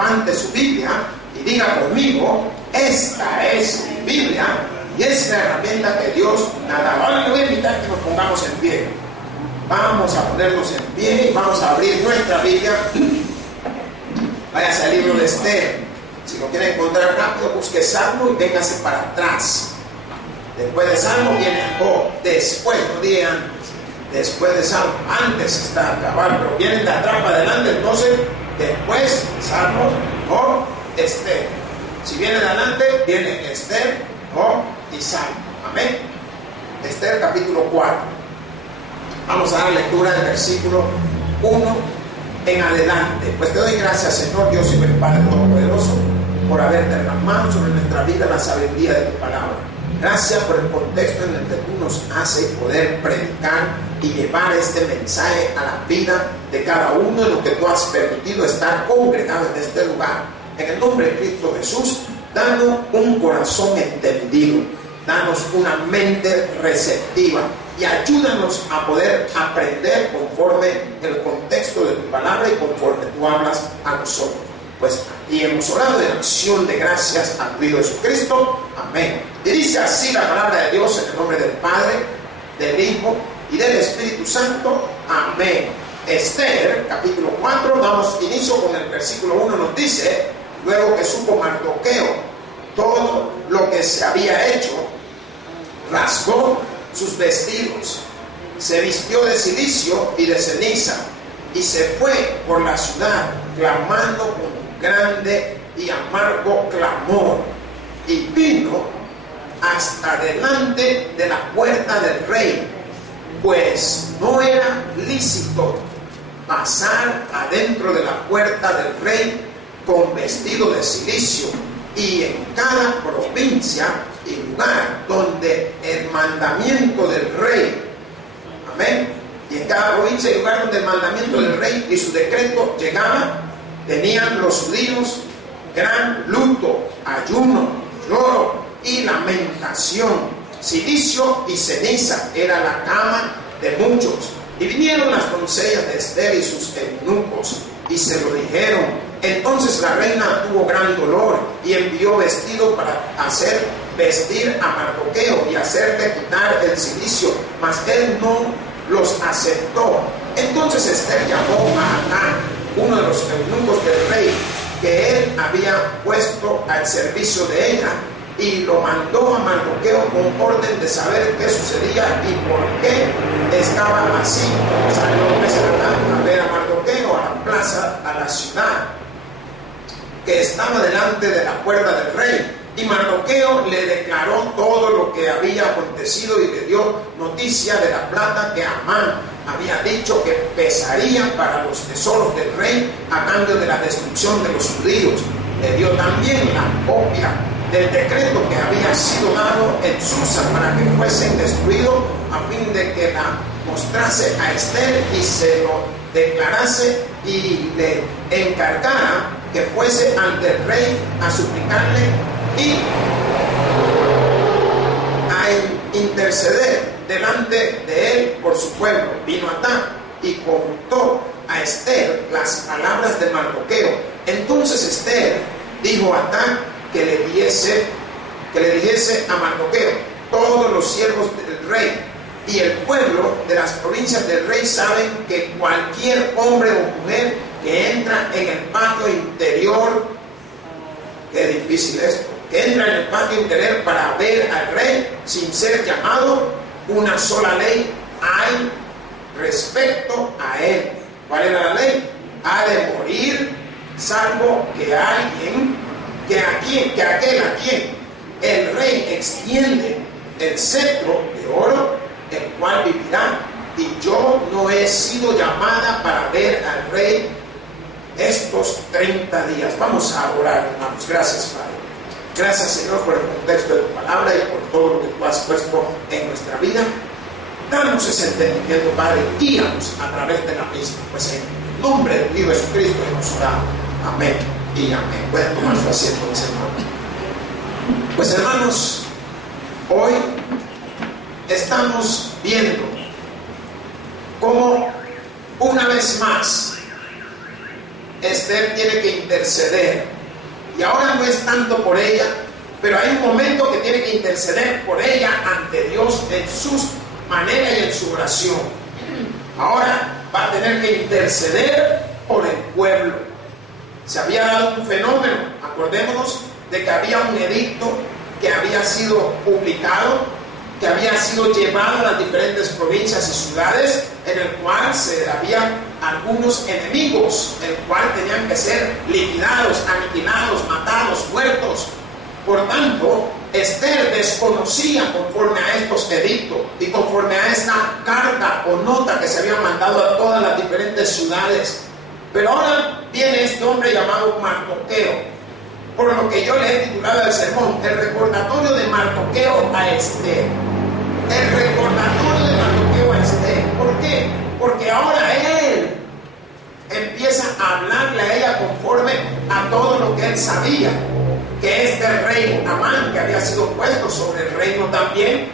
levante su Biblia y diga conmigo: esta es mi Biblia y es la herramienta que Dios me ha dado. Ahora le voy a invitar a que nos pongamos en pie. Vamos a ponernos en pie y vamos a abrir nuestra Biblia. Váyase al libro de Esther. Si lo quiere encontrar rápido, busque Salmo y véngase para atrás. Después de Salmo viene Job. Después, no diga antes. Después de Salmo, antes está cabal, pero vienen de atrás para adelante. Entonces, después Salmo, Job, Esther. Si viene de adelante, viene Esther, Job y Salmo. Amén. Esther capítulo 4. Vamos a dar lectura del versículo 1 en adelante. Pues te doy gracias, Señor Dios y Padre Todopoderoso, por haber derramado sobre nuestra vida la sabiduría de tu palabra. Gracias por el contexto en el que tú nos haces poder predicar y llevar este mensaje a la vida de cada uno de los que tú has permitido estar congregados en este lugar. En el nombre de Cristo Jesús, danos un corazón entendido, danos una mente receptiva y ayúdanos a poder aprender conforme el contexto de tu palabra y conforme tú hablas a nosotros. Pues aquí hemos orado en acción de gracias a tu Hijo Jesucristo. Amén. Y dice así la palabra de Dios en el nombre del Padre, del Hijo y del Espíritu Santo. Amén. Esther, capítulo 4, damos inicio con el versículo 1, nos dice: luego que supo Mardoqueo todo lo que se había hecho, rasgó sus vestidos, se vistió de cilicio y de ceniza, y se fue por la ciudad clamando con grande y amargo clamor, y vino hasta delante de la puerta del rey, pues no era lícito pasar adentro de la puerta del rey con vestido de cilicio, y en cada provincia y lugar donde el mandamiento del rey, amén, y en cada provincia y lugar donde el mandamiento del rey y su decreto llegaba, tenían los judíos gran luto, ayuno, lloro y lamentación. Cilicio y ceniza era la cama de muchos. Y vinieron las doncellas de Esther y sus eunucos y se lo dijeron. Entonces la reina tuvo gran dolor y envió vestido para hacer vestir a Mardoqueo y hacerle quitar el cilicio, mas él no los aceptó. Entonces Esther llamó a Amán, uno de los eunucos del rey, que él había puesto al servicio de ella, y lo mandó a Mardoqueo con orden de saber qué sucedía y por qué estaba así. Salió pues a ver a Mardoqueo a la plaza, a la ciudad que estaba delante de la puerta del rey, y Mardoqueo le declaró todo lo que había acontecido y le dio noticia de la plata que Amán había dicho que pesaría para los tesoros del rey a cambio de la destrucción de los judíos. Le dio también la copia del decreto que había sido dado en Susa para que fuesen destruidos, a fin de que la mostrase a Esther y se lo declarase y le encargara que fuese ante el rey a suplicarle y a interceder delante de él por su pueblo. Vino Atán y contó a Esther las palabras de Mardoqueo. Entonces Esther dijo a Atán que le dijese a Mardoqueo: todos los siervos del rey y el pueblo de las provincias del rey saben que cualquier hombre o mujer que entra en el patio interior, qué difícil esto, que entra en el patio interior para ver al rey sin ser llamado, una sola ley hay respecto a él. ¿Cuál era la ley? Ha de morir, salvo que aquel a quien el rey extiende el cetro de oro, el cual vivirá. Y yo no he sido llamada para ver al rey estos 30 días. Vamos a orar, hermanos. Gracias, Padre. Gracias, Señor, por el contexto de tu palabra y por todo lo que tú has puesto en nuestra vida. Danos ese entendimiento, Padre, guíanos a través de la misma. Pues en el nombre de Dios Jesucristo hemos orado. Amén y amén. Pueden tomar su asiento, mis hermanos. Pues, hermanos, hoy estamos viendo cómo una vez más Esther tiene que interceder. Y ahora no es tanto por ella, pero hay un momento que tiene que interceder por ella ante Dios en sus maneras y en su oración. Ahora va a tener que interceder por el pueblo. Se había dado un fenómeno, acordémonos de que había un edicto que había sido publicado, que había sido llevado a las diferentes provincias y ciudades, en el cual había algunos enemigos, el cual tenían que ser liquidados, aniquilados, matados, muertos. Por tanto, Esther desconocía conforme a estos edictos y conforme a esta carta o nota que se había mandado a todas las diferentes ciudades. Pero ahora viene este hombre llamado Mardoqueo, por lo que yo le he titulado el sermón, el recordatorio de Mardoqueo a Esther. El recordatorio de Mardoqueo a Esther. ¿Por qué? Porque ahora él empieza a hablarle a ella conforme a todo lo que él sabía, que este rey Amán, que había sido puesto sobre el reino también,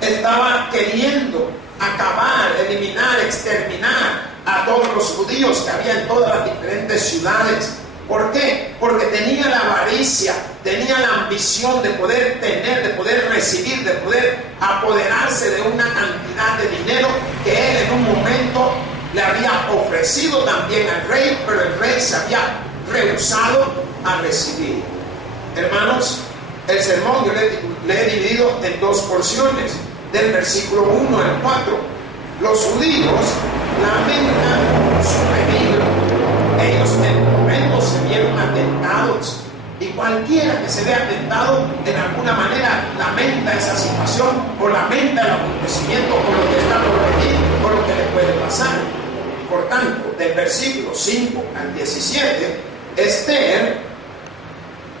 estaba queriendo acabar, eliminar, exterminar a todos los judíos que había en todas las diferentes ciudades. ¿Por qué? Porque tenía la avaricia, tenía la ambición de poder tener, de poder recibir, de poder apoderarse de una cantidad de dinero que él en un momento le había ofrecido también al rey, pero el rey se había rehusado a recibir. Hermanos, el sermón yo le he dividido en dos porciones, del versículo 1 al 4. Los judíos lamentan su peligro. Ellos en el momento se vieron atentados, y cualquiera que se vea atentado en alguna manera lamenta esa situación, o lamenta el acontecimiento, o lo que está por venir, o lo que le puede pasar. Por tanto, del versículo 5 al 17, Esther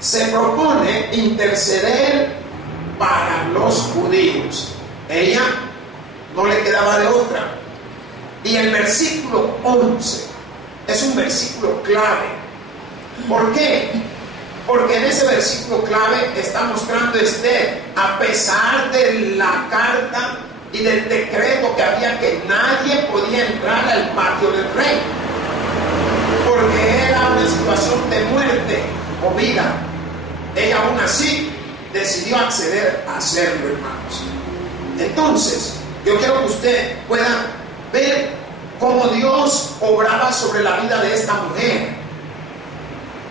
se propone interceder para los judíos. Ella no le quedaba de otra. Y el versículo 11 es un versículo clave. ¿Por qué? Porque en ese versículo clave está mostrando Esther, a pesar de la carta y del decreto que había, que nadie podía entrar al patio del rey, porque era una situación de muerte o vida. Ella aún así decidió acceder a hacerlo, hermanos. Entonces, yo quiero que usted pueda ver cómo Dios obraba sobre la vida de esta mujer.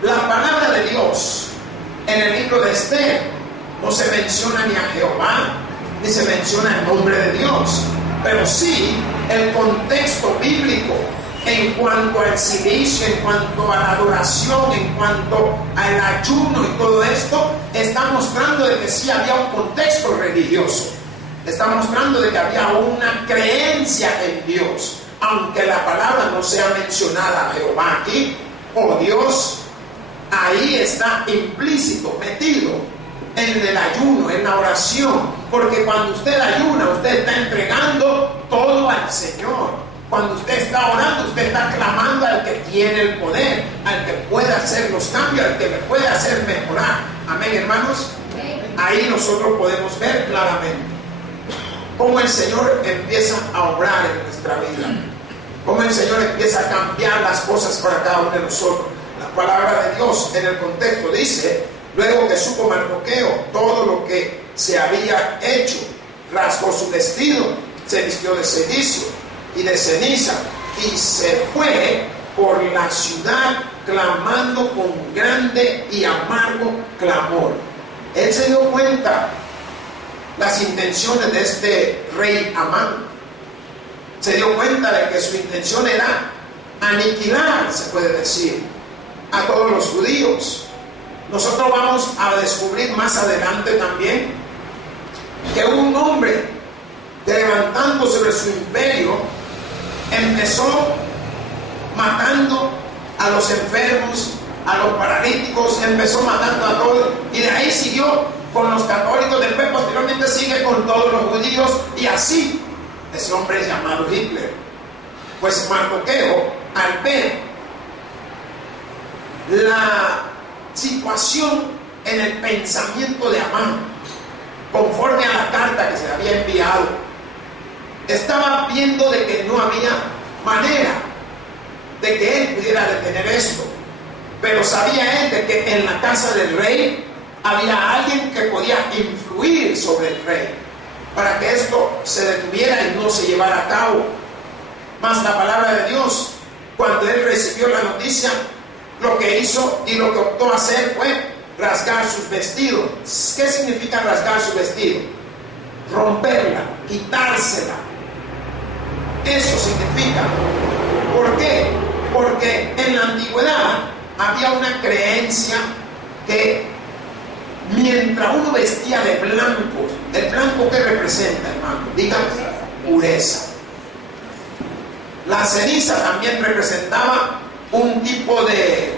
La palabra de Dios en el libro de Esther no se menciona ni a Jehová, ni se menciona el nombre de Dios, pero sí el contexto bíblico en cuanto al silicio, en cuanto a la adoración, en cuanto al ayuno y todo esto, está mostrando de que sí había un contexto religioso. Está mostrando de que había una creencia en Dios, aunque la palabra no sea mencionada a Jehová aquí, o Dios, ahí está implícito, metido en el ayuno, en la oración, porque cuando usted ayuna, usted está entregando todo al Señor. Cuando usted está orando, usted está clamando al que tiene el poder, al que puede hacer los cambios, al que me puede hacer mejorar. Amén, hermanos. Ahí nosotros podemos ver claramente cómo el Señor empieza a obrar en nuestra vida, cómo el Señor empieza a cambiar las cosas para cada uno de nosotros. La palabra de Dios en el contexto dice: luego que supo Mardoqueo todo lo que se había hecho, rasgó su vestido, se vistió de silicio y de ceniza, y se fue por la ciudad clamando con grande y amargo clamor. Él se dio cuenta las intenciones de este rey Amán. Se dio cuenta de que su intención era aniquilar, se puede decir, a todos los judíos. Nosotros vamos a descubrir más adelante también que un hombre que, levantando sobre su imperio, empezó matando a los enfermos, a los paralíticos, empezó matando a todos, y de ahí siguió con los católicos, después posteriormente sigue con todos los judíos, y así. Ese hombre es llamado Hitler. Pues Mardoqueo, al ver la situación en el pensamiento de Amán, conforme a la carta que se le había enviado, estaba viendo de que no había manera de que él pudiera detener esto. Pero sabía él de que en la casa del rey había alguien que podía influir sobre el rey para que esto se detuviera y no se llevara a cabo. Mas la palabra de Dios, cuando él recibió la noticia, lo que hizo y lo que optó a hacer fue rasgar sus vestidos. ¿Qué significa rasgar su vestido? Romperla, quitársela. Eso significa. ¿Por qué? Porque en la antigüedad había una creencia que mientras uno vestía de blanco, ¿el blanco qué representa, hermano? Digan, pureza. La ceniza también representaba un tipo de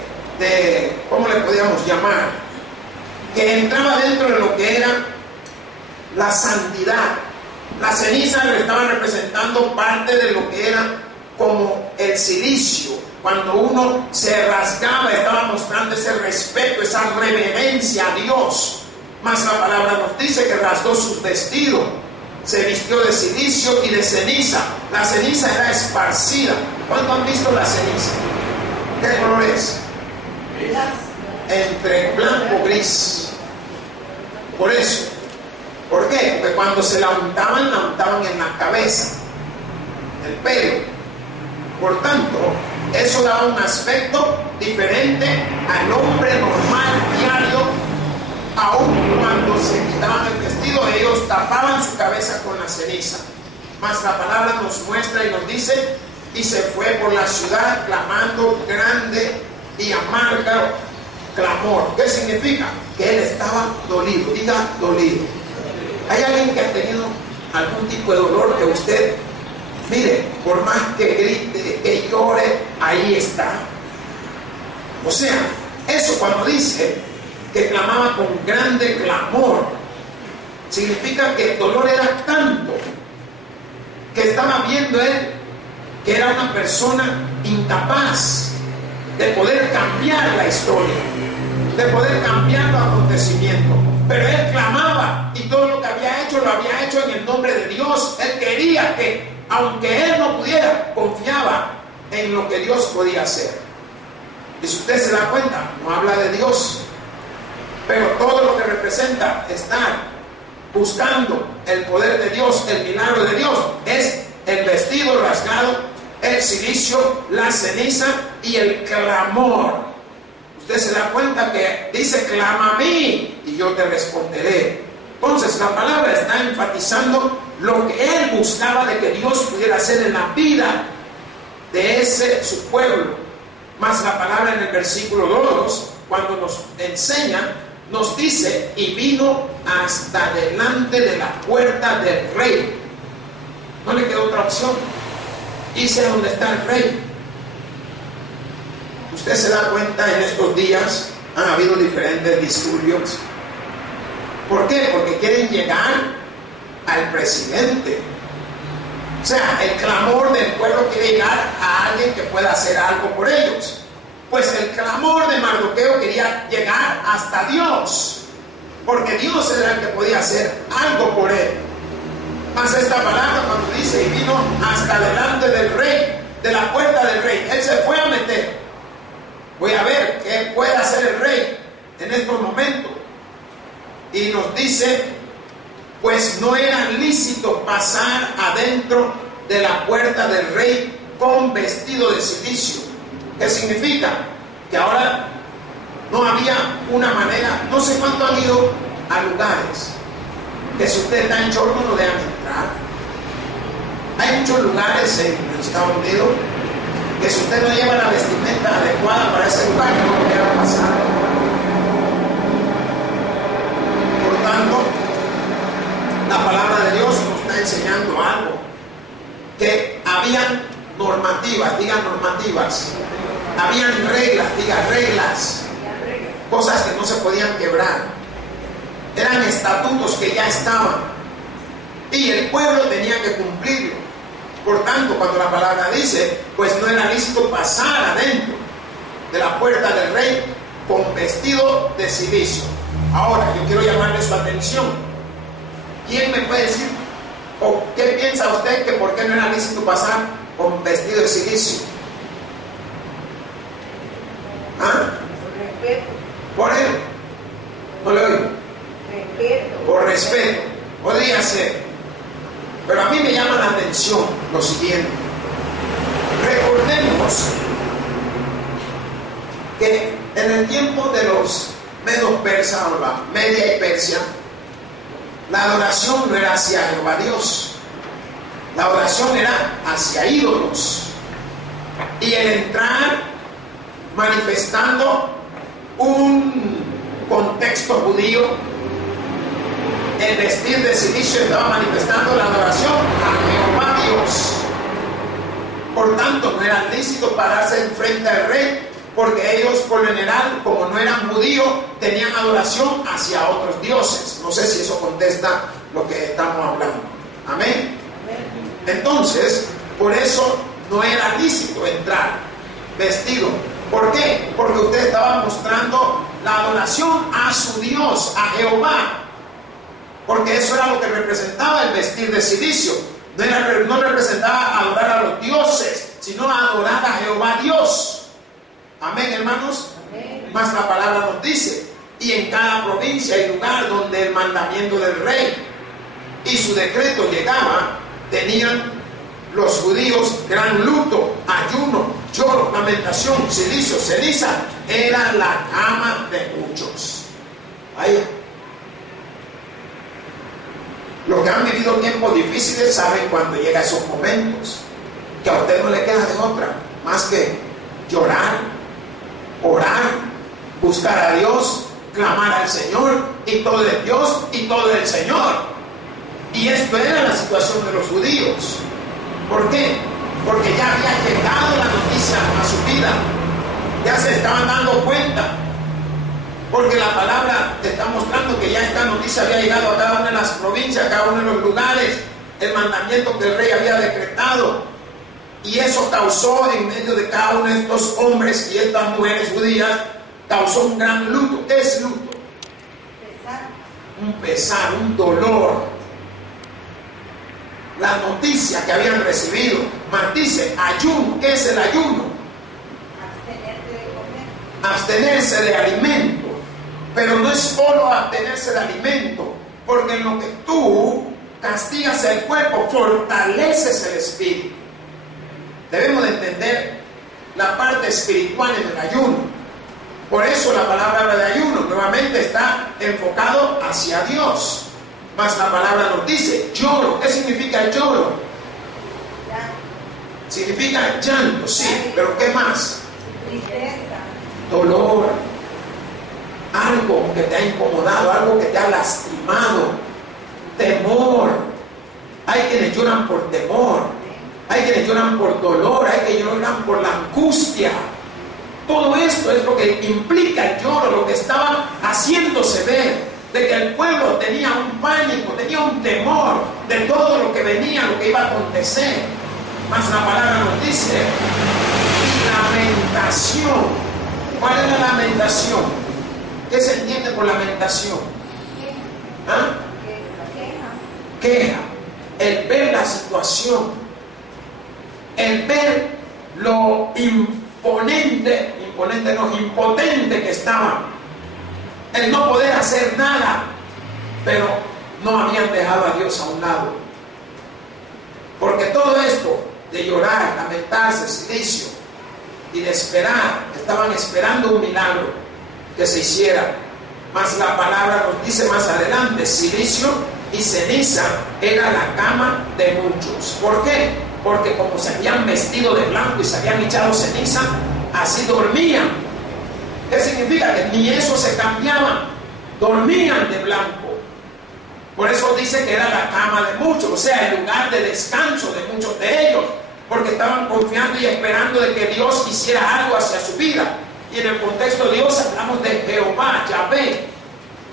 ¿cómo le podíamos llamar? Que entraba dentro de lo que era la santidad. Las cenizas le estaban representando parte de lo que era como el silicio. Cuando uno se rasgaba, estaba mostrando ese respeto, esa reverencia a Dios. Mas la palabra nos dice que rasgó sus vestidos, se vistió de silicio y de ceniza. La ceniza era esparcida. ¿Cuándo han visto la ceniza? ¿Qué color es? Entre blanco y gris. Por eso. ¿Por qué? Porque cuando se la untaban en la cabeza, el pelo. Por tanto, eso daba un aspecto diferente al hombre normal, diario. Aun cuando se quitaban el vestido, ellos tapaban su cabeza con la ceniza. Mas la palabra nos muestra y nos dice: y se fue por la ciudad clamando grande y amargo clamor. ¿Qué significa? Que él estaba dolido. Diga, dolido. ¿Hay alguien que ha tenido algún tipo de dolor que usted, mire, por más que grite, que llore, ahí está? O sea, eso cuando dice que clamaba con grande clamor, significa que el dolor era tanto que estaba viendo él que era una persona incapaz de poder cambiar la historia, de poder cambiar los acontecimientos. Pero él clamaba y todo lo que había hecho, lo había hecho en el nombre de Dios. Él quería que, aunque él no pudiera, confiaba en lo que Dios podía hacer. Y si usted se da cuenta, no habla de Dios, pero todo lo que representa estar buscando el poder de Dios, el milagro de Dios, es el vestido rasgado, el silicio, la ceniza y el clamor. Usted se da cuenta que dice: clama a mí y yo te responderé. Entonces la palabra está enfatizando lo que él buscaba de que Dios pudiera hacer en la vida de ese su pueblo. Más la palabra en el versículo 2, cuando nos enseña, nos dice: y vino hasta delante de la puerta del rey. No le quedó otra opción. Dice: ¿dónde está el rey? Usted se da cuenta, en estos días han habido diferentes disturbios. ¿Por qué? Porque quieren llegar al presidente. O sea, el clamor del pueblo quiere llegar a alguien que pueda hacer algo por ellos. Pues el clamor de Mardoqueo quería llegar hasta Dios, porque Dios era el que podía hacer algo por él. Mas esta palabra cuando dice: y vino hasta delante del rey, de la puerta del rey, él se fue a meter. Voy a ver qué puede hacer el rey en estos momentos. Y nos dice: pues no era lícito pasar adentro de la puerta del rey con vestido de silicio. ¿Qué significa? Que ahora no había una manera. No sé cuánto han ido a lugares que si usted está en chorro no dejan entrar. Hay muchos lugares en Estados Unidos que si usted no lleva la vestimenta adecuada para ese lugar, no lo dejan pasar. Por tanto, la palabra de Dios nos está enseñando algo, que habían normativas, digan normativas, habían reglas, digan reglas, cosas que no se podían quebrar, eran estatutos que ya estaban y el pueblo tenía que cumplirlo. Por tanto, cuando la palabra dice: pues no era lícito pasar adentro de la puerta del rey con vestido de silicio. Ahora, yo quiero llamarle su atención. ¿Quién me puede decir, o qué piensa usted que por qué no era lícito pasar con vestido de silicio? ¿Ah? Por él. No le oigo. Por respeto. Podría ser. Pero a mí me llama la atención lo siguiente. Recordemos que en el tiempo de los medos persas, o la Media y Persia, la adoración no era hacia Jehová Dios. La oración era hacia ídolos. Y el entrar manifestando un contexto judío, el vestir de cilicio estaba manifestando la adoración a Jehová Dios. Por tanto, no era lícito pararse enfrente al rey, porque ellos, por lo general, como no eran judíos, tenían adoración hacia otros dioses. No sé si eso contesta lo que estamos hablando. Amén. Entonces, por eso no era lícito entrar vestido. ¿Por qué? Porque usted estaba mostrando la adoración a su Dios, a Jehová. Porque eso era lo que representaba el vestir de cilicio. No representaba adorar a los dioses, sino adorar a Jehová Dios. Amén, hermanos. Amén. Más la palabra nos dice, y en cada provincia y lugar donde el mandamiento del rey y su decreto llegaba, tenían los judíos gran luto, ayuno, lloro, lamentación, cilicio, ceniza. Era la cama de muchos. Ahí. Los que han vivido tiempos difíciles saben cuando llega esos momentos, que a usted no le queda de otra más que llorar, orar, buscar a Dios, clamar al Señor, y todo es Dios y todo es el Señor. Y esto era la situación de los judíos. ¿Por qué? Porque ya había llegado la noticia a su vida, ya se estaban dando cuenta, porque la palabra te está mostrando que ya esta noticia había llegado a cada una de las provincias, a cada uno de los lugares, el mandamiento que el rey había decretado. Y eso causó en medio de cada uno de estos hombres y estas mujeres judías, causó un gran luto. ¿Qué es luto? Pesar. Un pesar, un dolor. La noticia que habían recibido. Más dice, ayuno. ¿Qué es el ayuno? Abstenerse de comer. Abstenerse de alimento. Pero no es solo abstenerse de alimento, porque en lo que tú castigas el cuerpo, fortaleces el espíritu. Debemos de entender la parte espiritual en el ayuno. Por eso la palabra habla de ayuno, nuevamente está enfocado hacia Dios. Más la palabra nos dice, lloro. ¿Qué significa el lloro? Significa llanto, sí, pero ¿qué más? Tristeza. Dolor. Algo que te ha incomodado, algo que te ha lastimado. Temor. Hay quienes lloran por temor. Hay quienes lloran por dolor. Hay quienes lloran por la angustia. Todo esto es lo que implica el lloro, lo que estaba haciéndose ver, de que el pueblo tenía un pánico, tenía un temor de todo lo que venía, lo que iba a acontecer. Más la palabra nos dice, y lamentación. ¿Cuál es la lamentación? ¿Qué se entiende por lamentación? ¿Ah? Queja. El ver la situación, el ver lo impotente que estaban, el no poder hacer nada, pero no habían dejado a Dios a un lado. Porque todo esto de llorar, lamentarse, silicio y de esperar, estaban esperando un milagro que se hiciera. Mas la palabra nos dice más adelante, silicio y ceniza era la cama de muchos. ¿Por qué? Porque como se habían vestido de blanco y se habían echado ceniza, así dormían. ¿Qué significa? Que ni eso se cambiaba, dormían de blanco. Por eso dice que era la cama de muchos, o sea, el lugar de descanso de muchos de ellos, porque estaban confiando y esperando de que Dios hiciera algo hacia su vida. Y en el contexto de Dios hablamos de Jehová, Yahvé,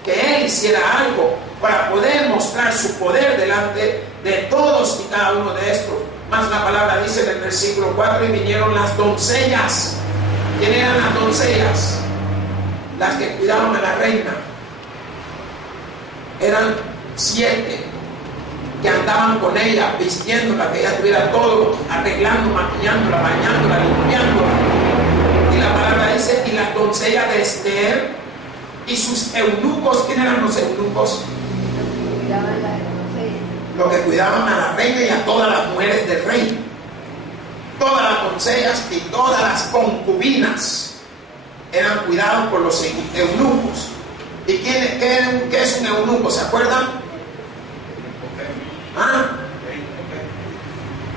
que Él hiciera algo para poder mostrar su poder delante de todos y cada uno de estos. Más la palabra dice en el versículo 4, y vinieron las doncellas. ¿Quién eran las doncellas? Las que cuidaban a la reina. Eran 7 que andaban con ella, vistiéndola, que ella tuviera todo, arreglando, maquillándola, bañándola, limpiándola. Y la palabra dice, y las doncellas de Esther Y sus eunucos, ¿quién eran los eunucos? Los que cuidaban a la reina y a todas las mujeres del rey. Todas las doncellas y todas las concubinas eran cuidados por los eunucos. ¿Y qué es un eunuco? ¿Se acuerdan? ¿Ah?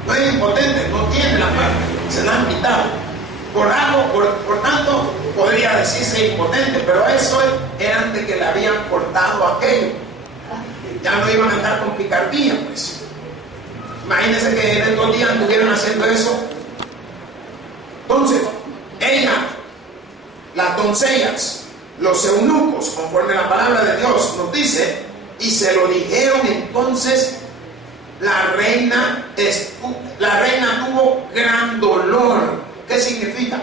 No es impotente, no tiene la parte, se la han quitado. Por tanto, podría decirse impotente, pero eso eran de que le habían cortado aquello. Ya no iban a andar con picardía, pues. Imagínense que en estos días estuvieran haciendo eso. Entonces, las doncellas, los eunucos, conforme la palabra de Dios nos dice, y se lo dijeron entonces, la reina tuvo gran dolor. ¿Qué significa?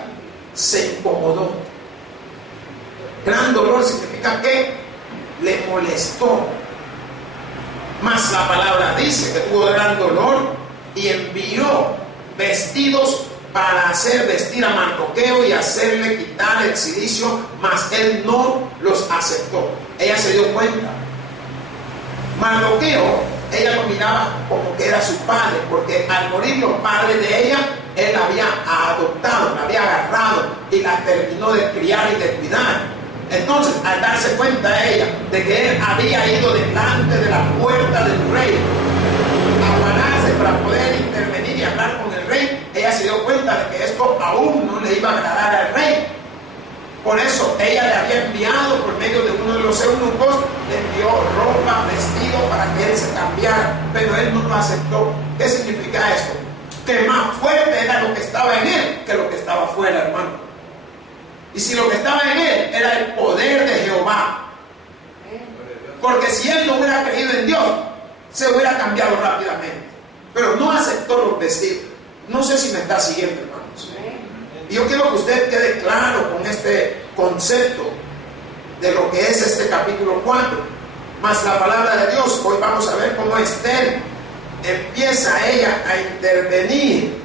Se incomodó. Gran dolor significa que le molestó. Mas la palabra dice que tuvo gran dolor y envió vestidos para hacer vestir a Mardoqueo y hacerle quitar el cilicio, mas él no los aceptó. Ella se dio cuenta. Mardoqueo, ella lo miraba como que era su padre, porque al morir los padres de ella, él la había adoptado, la había agarrado y la terminó de criar y de cuidar. Entonces, al darse cuenta ella de que él había ido delante de la puerta del rey a pararse para poder intervenir y hablar con el rey, ella se dio cuenta de que esto aún no le iba a agradar al rey. Por eso ella le había enviado por medio de uno de los eunucos, le envió ropa, vestido para que él se cambiara, pero él no lo aceptó. ¿Qué significa esto? Que más fuerte era lo que estaba en él que lo que estaba fuera, hermano. Y si lo que estaba en él era el poder de Jehová, porque si él no hubiera creído en Dios, se hubiera cambiado rápidamente, pero no aceptó los vestidos. No sé si me está siguiendo, hermanos. Y yo quiero que usted quede claro con este concepto de lo que es este capítulo 4, más la palabra de Dios. Hoy vamos a ver cómo Esther empieza ella a intervenir.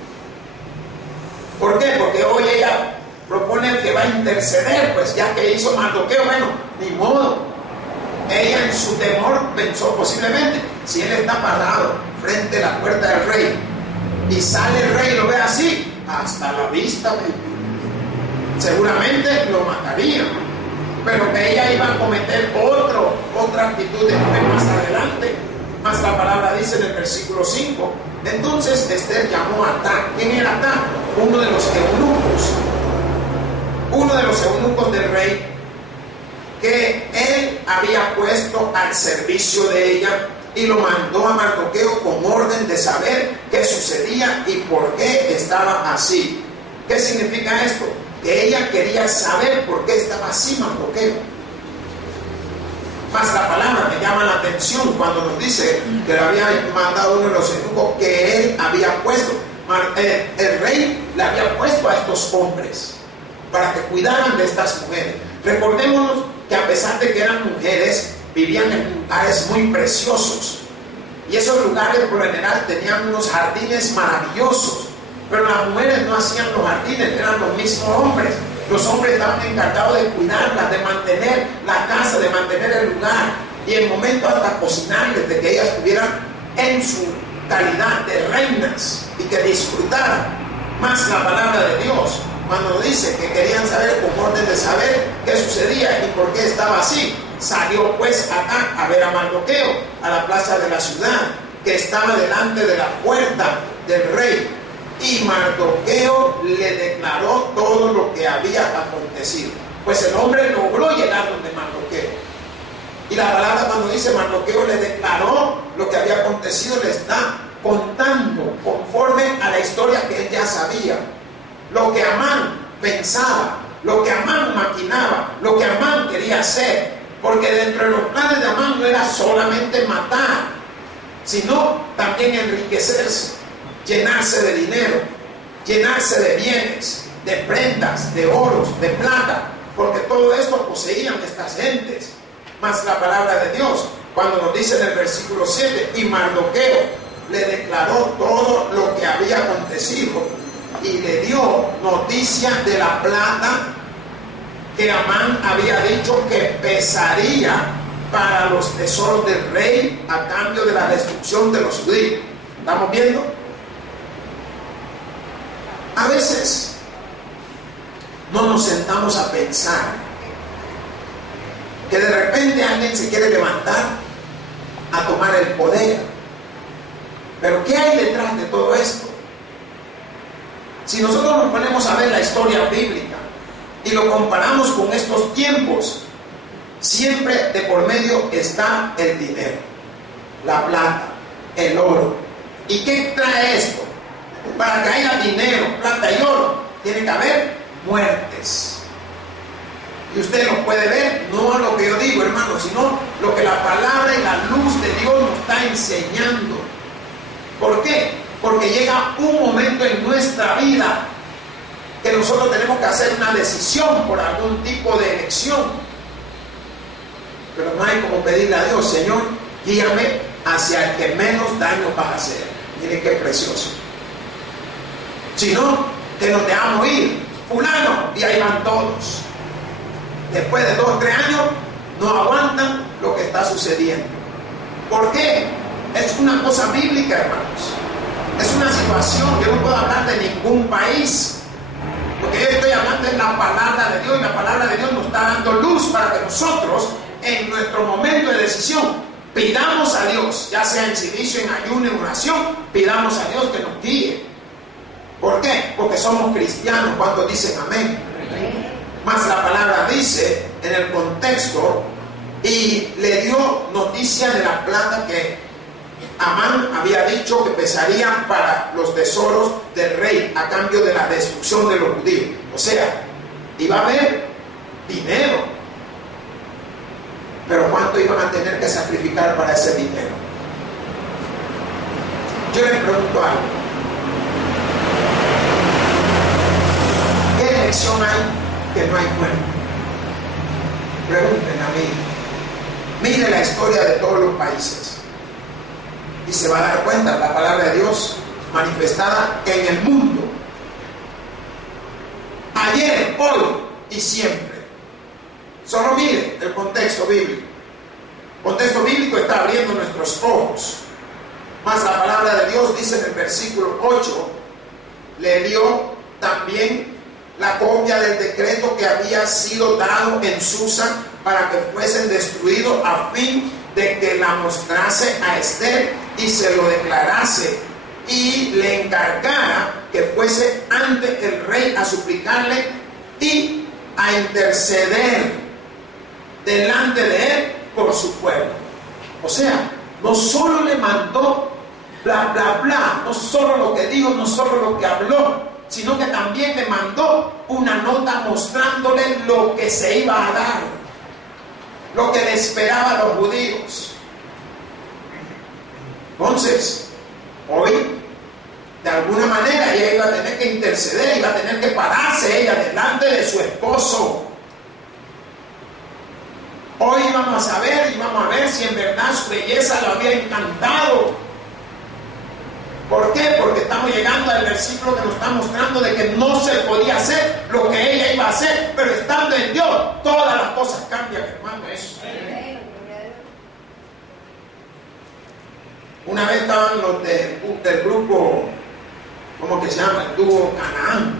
¿Por qué? Porque hoy ella propone que va a interceder, pues ya que hizo Mardoqueo, bueno, ni modo. Ella en su temor pensó posiblemente, si él está parado frente a la puerta del rey y sale el rey y lo ve así, hasta la vista, seguramente lo mataría, pero que ella iba a cometer otra actitud después más adelante. Más la palabra dice en el versículo 5, entonces Esther llamó a Atán. ¿Quién era Atán? Uno de los eunucos del rey, que él había puesto al servicio de ella, y lo mandó a Mardoqueo con orden de saber qué sucedía y por qué estaba así. ¿Qué significa esto? Que ella quería saber por qué estaba así Mardoqueo. Más la palabra me llama la atención cuando nos dice que le había mandado uno de los eunucos que él había puesto. El rey le había puesto a estos hombres para que cuidaran de estas mujeres. Recordémonos que a pesar de que eran mujeres, vivían en lugares muy preciosos, y esos lugares por lo general tenían unos jardines maravillosos, pero las mujeres no hacían los jardines, eran los mismos hombres. Los hombres estaban encargados de cuidarlas, de mantener la casa, de mantener el lugar, y en momentos hasta cocinarles, de que ellas estuvieran en su calidad de reinas y que disfrutaran. Más la palabra de Dios, cuando dice que querían saber, con orden de saber qué sucedía y por qué estaba así, salió pues Atán a ver a Mardoqueo a la plaza de la ciudad, que estaba delante de la puerta del rey. Y Mardoqueo le declaró todo lo que había acontecido. Pues el hombre logró llegar donde Mardoqueo. Y la palabra cuando dice Mardoqueo le declaró lo que había acontecido, le está contando conforme a la historia que él ya sabía. Lo que Amán pensaba, lo que Amán maquinaba, lo que Amán quería hacer. Porque dentro de los planes de Amán no era solamente matar, sino también enriquecerse, llenarse de dinero, llenarse de bienes, de prendas, de oros, de plata, porque todo esto poseían estas gentes. Más la palabra de Dios, cuando nos dice en el versículo 7, y Mardoqueo le declaró todo lo que había acontecido y le dio noticia de la plata que Amán había dicho que pesaría para los tesoros del rey a cambio de la destrucción de los judíos. ¿Estamos viendo? A veces no nos sentamos a pensar que de repente alguien se quiere levantar a tomar el poder. Pero ¿qué hay detrás de todo esto? Si nosotros nos ponemos a ver la historia bíblica y lo comparamos con estos tiempos, siempre de por medio está el dinero, la plata, el oro. ¿Y qué trae esto? Para que haya dinero, plata y oro, tiene que haber muertes. Y usted lo puede ver, no lo que yo digo, hermano, sino lo que la palabra y la luz de Dios nos está enseñando. ¿Por qué? Porque llega un momento en nuestra vida que nosotros tenemos que hacer una decisión por algún tipo de elección. Pero no hay como pedirle a Dios: Señor, guíame hacia el que menos daño va a hacer. Miren qué precioso. Si no, que nos dejamos ir, fulano, y ahí van todos. Después de 2 o 3 años, no aguantan lo que está sucediendo. ¿Por qué? Es una cosa bíblica, hermanos. Es una situación. Yo no puedo hablar de ningún país, porque yo estoy hablando de la palabra de Dios, y la palabra de Dios nos está dando luz para que nosotros, en nuestro momento de decisión, pidamos a Dios, ya sea en silicio, en ayuno, en oración, pidamos a Dios que nos guíe. ¿Por qué? Porque somos cristianos. ¿Cuántos dicen amén? Más la palabra dice en el contexto, y le dio noticia de la plata que Amán había dicho que pesaría para los tesoros del rey a cambio de la destrucción de los judíos. O sea, iba a haber dinero, pero ¿cuánto iban a tener que sacrificar para ese dinero? Yo les pregunto algo: ¿qué elección hay que no hay muerte? Pregúntenme a mí. Mire la historia de todos los países y se va a dar cuenta la palabra de Dios manifestada en el mundo, ayer, hoy y siempre. Solo mire el contexto bíblico. El contexto bíblico está abriendo nuestros ojos. Más la palabra de Dios dice en el versículo 8: le dio también la copia del decreto que había sido dado en Susa para que fuesen destruidos, a fin de que la mostrase a Ester y se lo declarase, y le encargara que fuese ante el rey a suplicarle y a interceder delante de él por su pueblo. O sea, no solo le mandó bla bla bla, no solo lo que dijo, no solo lo que habló, sino que también le mandó una nota mostrándole lo que se iba a dar, lo que le esperaba a los judíos. Entonces, hoy, de alguna manera, ella iba a tener que interceder, iba a tener que pararse ella delante de su esposo. Hoy íbamos a ver si en verdad su belleza lo había encantado. ¿Por qué? Porque estamos llegando al versículo que nos está mostrando de que no se podía hacer lo que ella iba a hacer, pero estando en Dios, todas las cosas cambian, hermano. Eso. Una vez estaban los del grupo, ¿cómo que se llama? El dúo Canaán.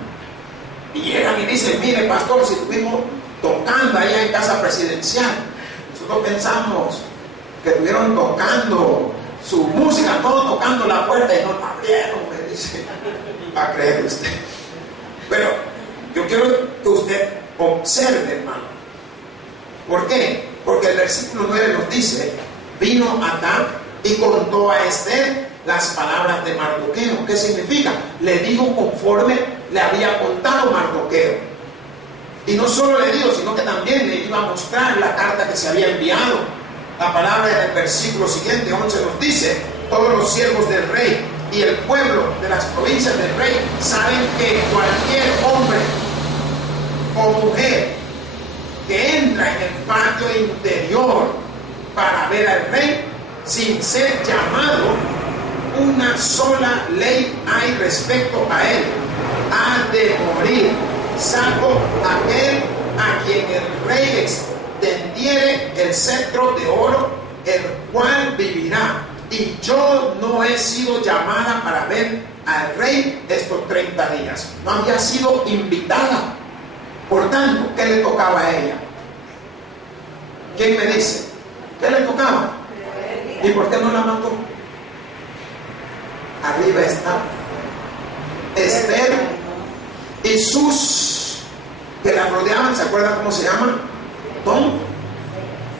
Y llegan y dicen: mire, pastor, si estuvimos tocando allá en casa presidencial, nosotros pensamos que estuvieron tocando su música, todos tocando la puerta y no la abrieron, me dice. Va a creer usted. Pero yo quiero que usted observe, hermano. ¿Por qué? Porque el versículo 9 nos dice: vino Atán y contó a Ester las palabras de Mardoqueo. ¿Qué significa? Le dijo conforme le había contado Mardoqueo. Y no solo le dijo, sino que también le iba a mostrar la carta que se había enviado. La palabra en el versículo siguiente, 11, nos dice: todos los siervos del rey y el pueblo de las provincias del rey saben que cualquier hombre o mujer que entra en el patio interior para ver al rey sin ser llamado, una sola ley hay respecto a él: ha de morir, salvo aquel a quien el rey extendiere recibiere el cetro de oro, el cual vivirá. Y yo no he sido llamada para ver al rey estos 30 días. No había sido invitada. Por tanto, ¿qué le tocaba a ella? ¿Quién me dice? ¿Qué le tocaba? ¿Y por qué no la mató? Arriba está Esther y sus que la rodeaban. ¿Se acuerdan cómo se llaman?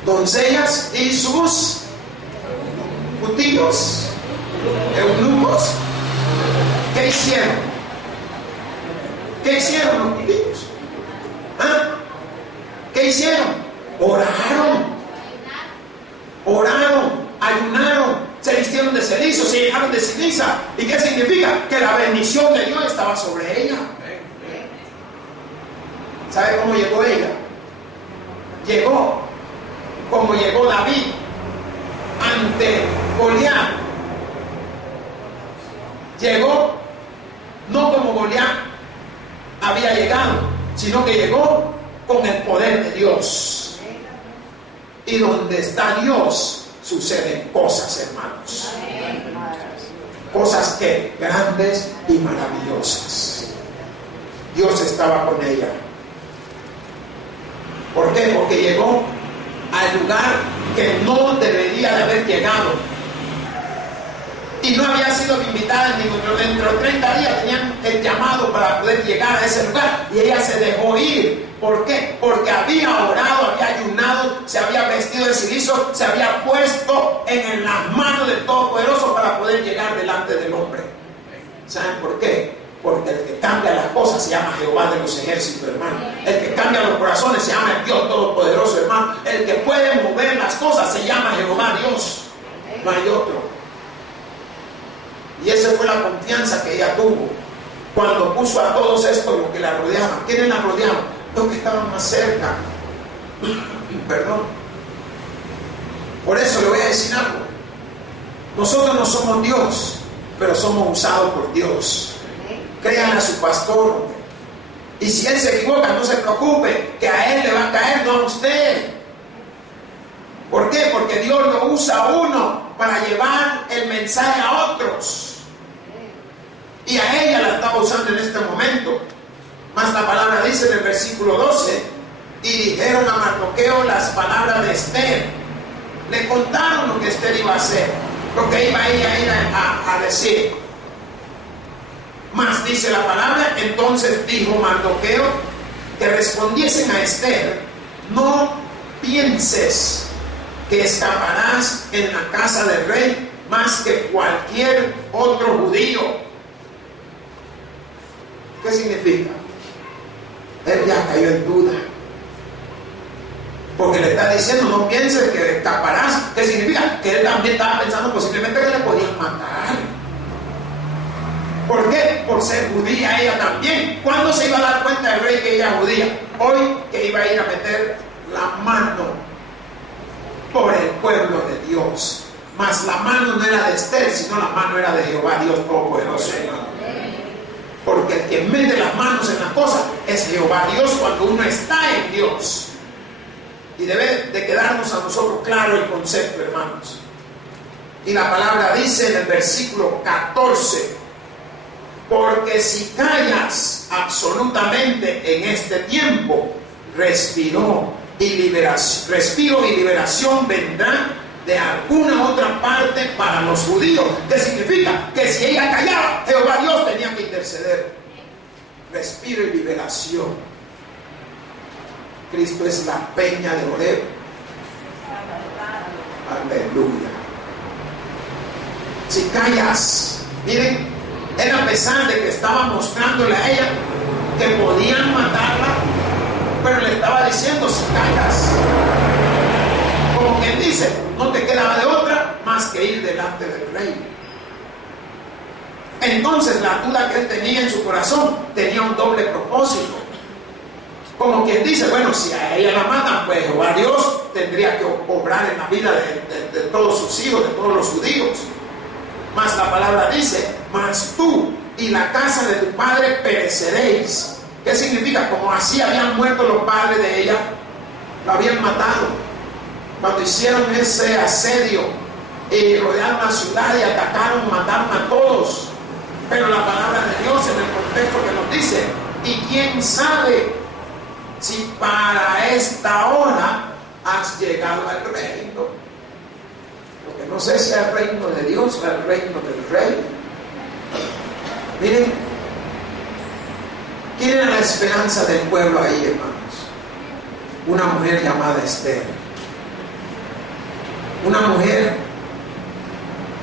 Doncellas y sus judíos, eunucos. ¿Qué hicieron? ¿Qué hicieron los judíos? ¿Ah? ¿Qué hicieron? Oraron, ayunaron, se vistieron de cenizo, se llenaron de ceniza. ¿Y qué significa? Que la bendición de Dios estaba sobre ella. ¿Sabe cómo llegó ella? Llegó como llegó David ante Goliat. Llegó no como Goliat había llegado, sino que llegó con el poder de Dios. Y donde está Dios suceden cosas, hermanos. Cosas que grandes y maravillosas. Dios estaba con ella. ¿Por qué? Porque llegó al lugar que no debería de haber llegado. Y no había sido invitada ni dentro de 30 días tenían el llamado para poder llegar a ese lugar. Y ella se dejó ir. ¿Por qué? Porque había orado, había ayunado, se había vestido de cilicio, se había puesto en las manos del Todopoderoso para poder llegar delante del hombre. ¿Saben por qué? Porque el que cambia las cosas se llama Jehová de los ejércitos, hermano. El que cambia los corazones se llama el Dios Todopoderoso, hermano. El que puede mover las cosas se llama Jehová Dios. No hay otro. Y esa fue la confianza que ella tuvo cuando puso a todos estos los que la rodeaban. ¿Quiénes la rodeaban? Los que estaban más cerca. Perdón. Por eso le voy a decir algo. Nosotros no somos Dios, pero somos usados por Dios. Crean a su pastor. Y si él se equivoca, no se preocupe, que a él le va a caer, no a usted. ¿Por qué? Porque Dios lo usa a uno para llevar el mensaje a otros. Y a ella la estaba usando en este momento. Más la palabra dice en el versículo 12: y dijeron a Mardoqueo las palabras de Esther. Le contaron lo que Esther iba a hacer, lo que iba a ir a decir. Más dice la palabra: entonces dijo Mardoqueo que respondiesen a Esther: no pienses que escaparás en la casa del rey más que cualquier otro judío. ¿Qué significa? Él ya cayó en duda, porque le está diciendo no pienses que escaparás. ¿Qué significa? Que él también estaba pensando posiblemente que le podían matar. ¿Por qué? Por ser judía ella también. ¿Cuándo se iba a dar cuenta el rey que ella es judía? Hoy, que iba a ir a meter la mano por el pueblo de Dios. Mas la mano no era de Esther, sino la mano era de Jehová Dios Todopoderoso. Porque el que mete las manos en las cosas es Jehová Dios cuando uno está en Dios. Y debe de quedarnos a nosotros claro el concepto, hermanos. Y la palabra dice en el versículo 14: porque si callas absolutamente en este tiempo, respiro y liberación vendrá de alguna otra parte para los judíos. ¿Qué significa? Que si ella callaba, Jehová Dios tenía que interceder. Respiro y liberación. Cristo es la peña de Oreb. Aleluya. Si callas, miren, él, a pesar de que estaba mostrándole a ella que podían matarla, pero le estaba diciendo: si callas, como quien dice, no te quedaba de otra más que ir delante del rey. Entonces la duda que él tenía en su corazón tenía un doble propósito. Como quien dice: bueno, si a ella la matan, pues Jehová Dios tendría que obrar en la vida de todos sus hijos, de todos los judíos. Mas la palabra dice: mas tú y la casa de tu padre pereceréis. ¿Qué significa? Como así habían muerto los padres de ella, lo habían matado. cuando hicieron ese asedio y rodearon la ciudad y atacaron, mataron a todos. Pero la palabra de Dios en el contexto que nos dice, y quién sabe si para esta hora has llegado al reino. Porque no sé si al reino de Dios o al reino del rey. Miren, ¿quién era la esperanza del pueblo ahí, hermanos? Una mujer llamada Esther. Una mujer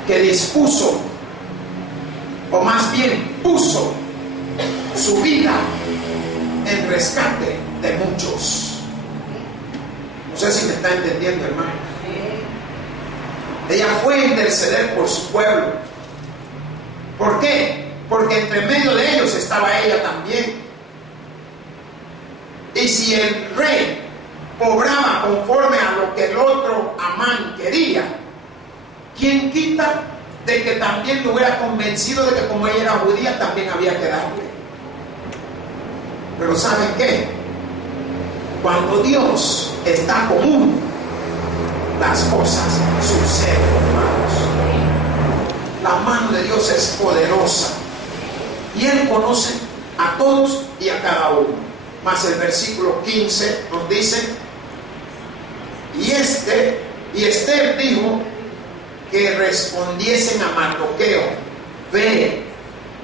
que dispuso, o más bien puso su vida en rescate de muchos. No sé si me está entendiendo, hermano. Ella fue a interceder por su pueblo. ¿Por qué? Porque entre medio de ellos estaba ella también. Y si el rey obraba conforme a lo que el otro Amán quería, ¿quién quita de que también lo hubiera convencido de que como ella era judía también había que darle? Pero ¿saben qué? Cuando Dios está con uno, las cosas suceden, hermanos. La mano de Dios es poderosa y Él conoce a todos y a cada uno. Más el versículo 15 nos dice, y Esther dijo que respondiesen a Mardoqueo, ve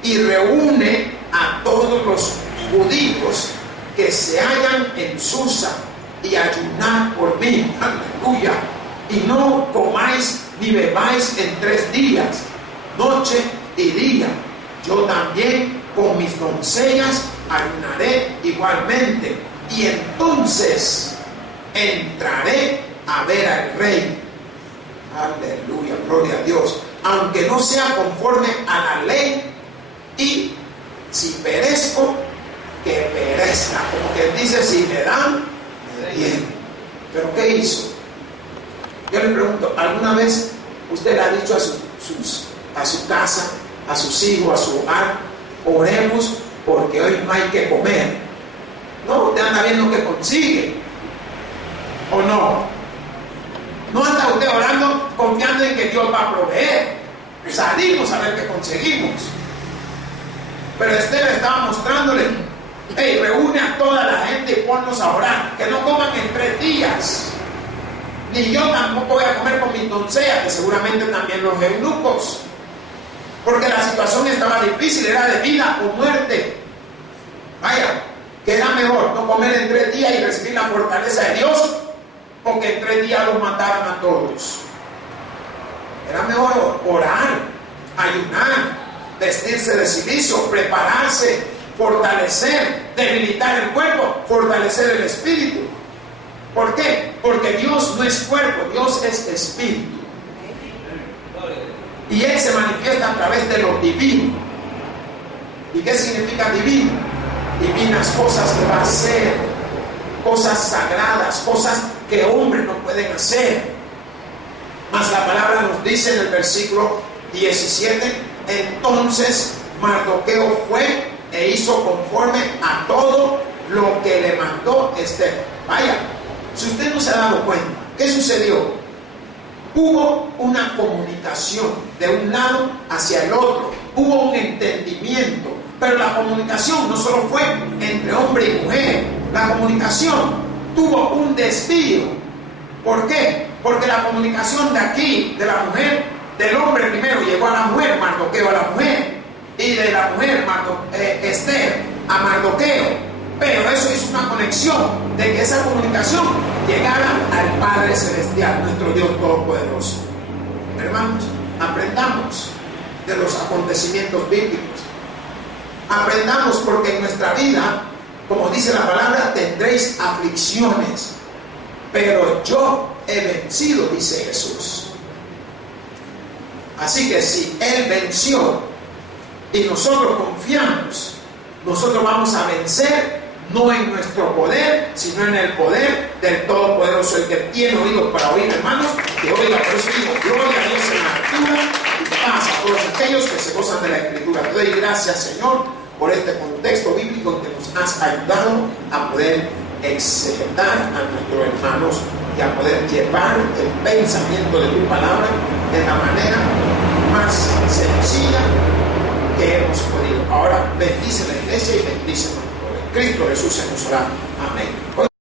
y reúne a todos los judíos que se hallan en Susa y ayunad por mí, aleluya, y no comáis ni bebáis en 3 días, noche y día. Yo también con mis doncellas ayunaré igualmente, y entonces entraré a ver al rey. Aleluya, gloria a Dios. Aunque no sea conforme a la ley, y si perezco, que perezca. Como que dice, si me dan, me den. Pero ¿qué hizo? Yo le pregunto, ¿alguna vez usted le ha dicho a su casa, a sus hijos, a su hogar, oremos porque hoy no hay que comer? No, usted anda viendo que consigue, ¿o no? No anda usted orando confiando en que Dios va a proveer. Salimos a ver qué conseguimos. Pero Esther estaba mostrándole, hey, reúne a toda la gente y ponnos a orar, que no coman en 3 días. Ni yo tampoco voy a comer con mis doncellas, que seguramente también los eunucos, porque la situación estaba difícil, era de vida o muerte. Vaya, que era mejor no comer en 3 días y recibir la fortaleza de Dios, o que en 3 días los mataran a todos. Era mejor orar, ayunar, vestirse de silicio, prepararse, fortalecer, debilitar el cuerpo, fortalecer el espíritu. ¿Por qué? Porque Dios no es cuerpo, Dios es espíritu. Y Él se manifiesta a través de lo divino. ¿Y qué significa divino? Divinas cosas que va a hacer, cosas sagradas, cosas que hombres no pueden hacer. Mas la palabra nos dice en el versículo 17, entonces Mardoqueo fue e hizo conforme a todo lo que le mandó Esther. Vaya, si usted no se ha dado cuenta, ¿qué sucedió? Hubo una comunicación de un lado hacia el otro, hubo un entendimiento, pero la comunicación no solo fue entre hombre y mujer, la comunicación tuvo un desvío. ¿Por qué? Porque la comunicación de aquí, de la mujer, del hombre primero llegó a la mujer, Mardoqueo a la mujer, y de la mujer, Esther, a Mardoqueo. Pero eso hizo una conexión de que esa comunicación llegara al Padre Celestial, nuestro Dios Todopoderoso. Hermanos, aprendamos de los acontecimientos bíblicos. Aprendamos porque en nuestra vida, como dice la palabra, tendréis aflicciones. Pero yo he vencido, dice Jesús. Así que si Él venció y nosotros confiamos, nosotros vamos a vencer. No en nuestro poder, sino en el poder del Todopoderoso. El que tiene oídos para oír, hermanos, que oiga. Por eso digo, gloria a Dios en la altura y paz a todos aquellos que se gozan de la Escritura. Te doy gracias, Señor, por este contexto bíblico que nos has ayudado a poder exegetar a nuestros hermanos y a poder llevar el pensamiento de tu palabra de la manera más sencilla que hemos podido. Ahora bendice la iglesia y bendice nuestro pueblo. Cristo Jesús se nos hará. Amén.